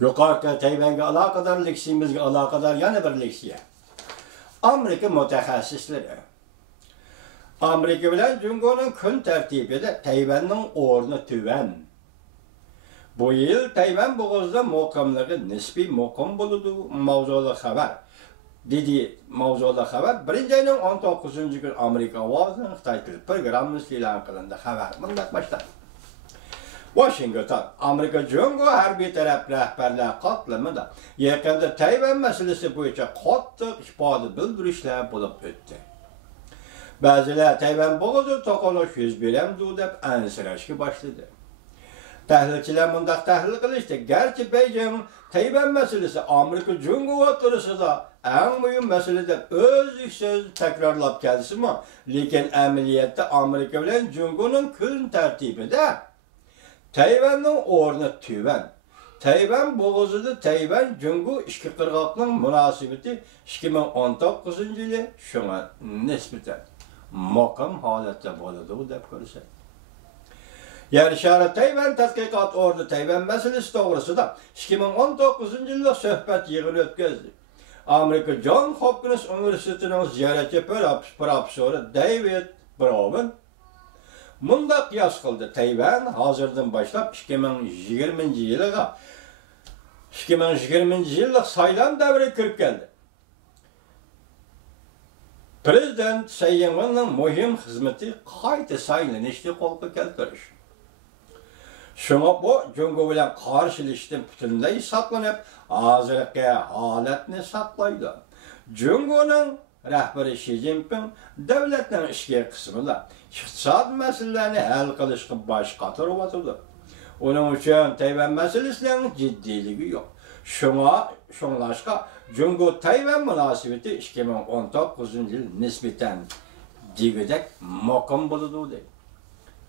Yukarıda Tayvan'a alakadar leksiyimizge alakadar yana bir leksiya. Amerika mütehassisleri. Amerika bilen Cungo'nun kun tertibide Tayvan'ın ornu tüven. Bu yıl Tayvan boğazda mokamlığı nisbi mokam buludu mavzulu haber. Dedi mavzulu haber. Birinci ayının 19. gün Amerika avazının Xitay tili programımız ilan kılındı haber. Bundan başlar. Washington, Amerika Cungo harbiy taraf rahbarlar katlamında yakında Tayvan meselesi boyunca qattiq ifade bildirişler bulup ötdi. Bazılar Tayvan boğazı toqonuş yüz beremdi deb ansirashga başladı. Tahlilchilar mundaq tahlil qilishdi. Garchi Beijing Tayvan meselesi Amerika Cungo o'rtasida eng muhim masala deb o'z takrorlab keldisimi, lekin amaliyotda Amerika bilan Cungo'ning kun tartibida Tayvan'ın ornu tüven. Tayvan boğazıda Tayvan Cungo işki qirg'oqning münasibeti 2019 yılı şuna nisbeten mokam holatda bo'ladi deb ko'rsak. Yer shari Tayvan tadqiqot orni Tayvan meselesi to'g'risida 2019 yilda suhbat yig'ini o'tkazdi. Amerika John Hopkins Universitetining ziyoratchi professori David Brown mundaq qiyos qildi. Tayvan hozirdan boshlab 2020 yillik saylan davriga kirib keldi. Prezident Sayyimovning muhim xizmati qayta saylanishni qo'lga keltirish. Shunga bu Cungo bilan qarshilashdan butunlay saqlanib, hozirgi holatni saqlaydi. Cungoning rahbari Xi Jinping davlatning ishki qismida iqtisod masalalarini hal qilishga bosh qotirib o'tirdi. Uning uchun Tayvan masalasining jiddiyligi yo'q. Shunlashqa Cungo Tayvan munosabati 2019 yil nisbatan degidek maqom bo'ladi deydi.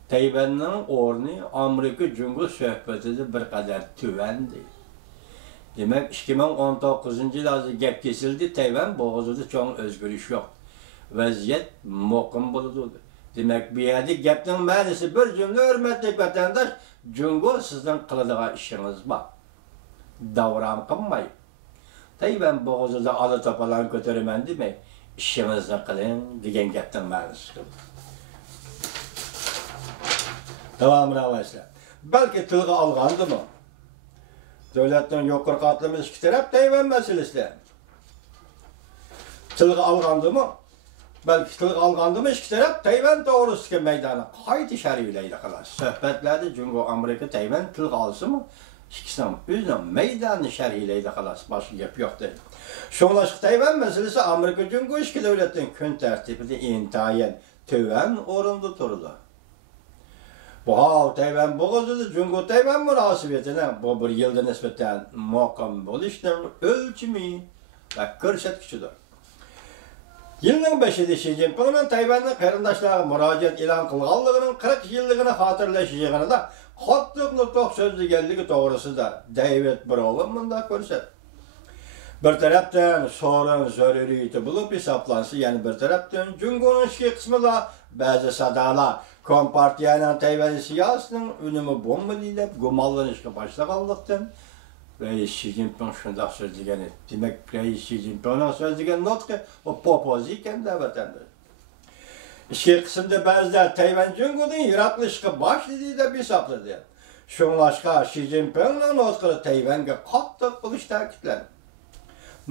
Tayvanning o'rni Amerika Cungo suhbatida bir qadar tuvan deydi. Demek 2019 yil hozir gap kesildi, Tayvan bo'g'izida cho'ng o'zgarish yo'q. Vaziyat maqom bo'ladi. Demek bu yerda gapning ma'nosi bir jumla hurmatli vatandosh, Cungo sizning qiladigan ishingiz bor. Davron qilmay. Tayvan bo'g'izida ola topalarni ko'taraman demay, ishingizni qiling degan gapning ma'nosi. Davomini olasizlar. Balki tilga olgandimi? Devletning yuqori qatlami ikki taraf Tayvan meselesi. Tilga olgandimi? Balki tilga olgandimi ikki taraf Tayvan to'g'risidagi maydonni qayta sharhlaydi xolos. Suhbatlarda Cungo Amerika Tayvan tilga olsimi, ikkisining o'zining maydonni sharhlaydi xolos. Boshqa gap yo'q deydi. Shunlashib Tayvan meselesi Amerika Cungo ikki davlatning kun tartibida intayin tuvan o'rinda turdi. Bu hal Tayvan boğazıda Cungo Tayvan münasebetine bu bir yılda nispeten maqam bo'lishning ölçümü ve ko'rsatkichidir. Yılning 5'ida Xi Jinpingning Tayvanning qarindoshlarga murojaat e'lon qilganligining 40 yilligini xotirlash yig'inida qattiq nutq so'zlaganligi to'g'risida David Brown bunda ko'rsatdi. Bir tarafdan sorun zaruriyati bo'lib hisoblansa, yana bir tarafdan Cungoning ichki qismida ba'zi sadalar Kompartiyaning Tayvan siyosatining unumi bo'lmadi deb gumonlanishga boshlaganlikdan ve Xi Jinping shunday so'zlagan edi. Demak, Xi Jinpingning so'zlagan nutqi o popoz ekan da vatandosh. Ichki qismda ba'zilar Tayvan Cungodan yiroqlashishga boshladi deb hisobladi. Shunlashqa Xi Jinpingning nutqi Tayvanga qattiq bo'lish ta'kidlandi.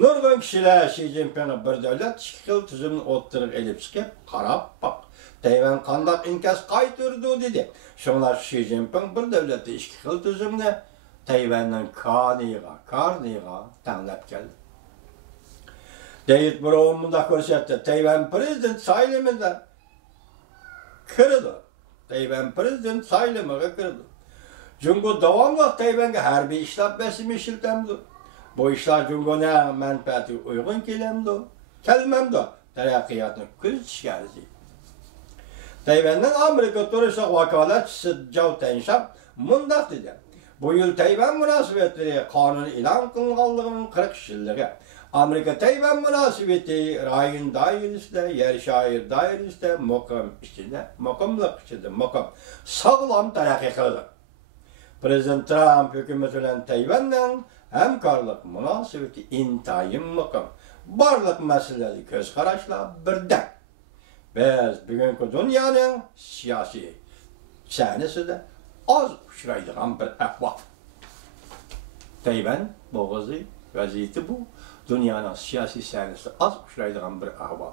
Nurg'un kishilar Xi Jinpingning bir davlat ikki xil tuzumni o'ttirib elib chiqib, qarab baq. Tayvan qandaq inkas qaytirdi dedi. Shunlar Xi Jinping bir davlatda ikki xil tuzumni Tayvanning qarniga tanlab keldi. David Brown bunda ko'rsatdi. Tayvan prezident saylimida kirdi. Tayvan prezident saylimiga kirdi. Cungo davomli Tayvanga harbiy ishlab besimi ishiltamdi. Bu ishlar Cungoning manfaati uygun kelmamdi. Taraqqiyotni kuzatishga arziydi. Tayvanning Amerika turishliq vakolatchisi Zhao Tenshap mundaq dedi. Bu yil Tayvan munosabatlari qonun e'lon qilinganligining 40 yilligi. Amerika Tayvan munosabati rayon doirasida, yer shoir doirasida maqom sog'lom taraqqiy qildi. Prezident Trump hükümeti bilen Tayvan'dan hemkarlık münasebeti intayin mıkım. Barlık meselesi göz kararışla birden. Biz bugünkü dünyanın siyasi sahnesinde az uçraydıgan bir ahval. Tayvan boğazı vaziyeti bu. Dünyanın siyasi sahnesi az uçraydıgan bir ahval.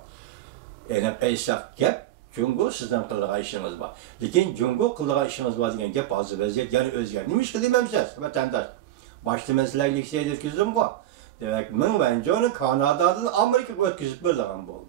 Enem aysak gep, Cungo sizden kıldığa işiniz var. Lekin Cungo kıldığa işiniz var degen gep azı vaziyet yani özger. Nimiş ki dememsiz, vatandaş. Başta meseleyi likseye yetkizdim bu. Demek men bence onu Kanada'dan Amerika'ya ötküzüp birdiğen oldu.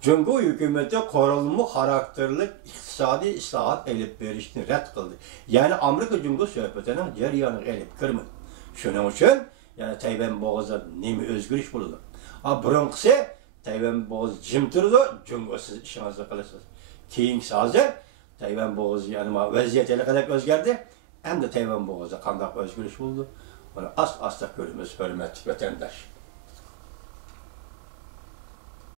Cungo hükümeti korunma karakterlik iktisadi islahat elip verişini red kıldı. Yani Amerika Cungo söhbetinin ceryanı elip kırmadı. Şunun için yani Tayvan boğazı nemi özgür iş buldu. Ha burunqisi Tayvan boğazı jim turdu, Cungo siz işinizni kılısınız. Keyinki hazır Tayvan boğazı yani vaziyet ele kadar özgerdi. Hem de Tayvan boğazı kandak özgür iş buldu. Bunu asla görümüz hürmet vatandaş.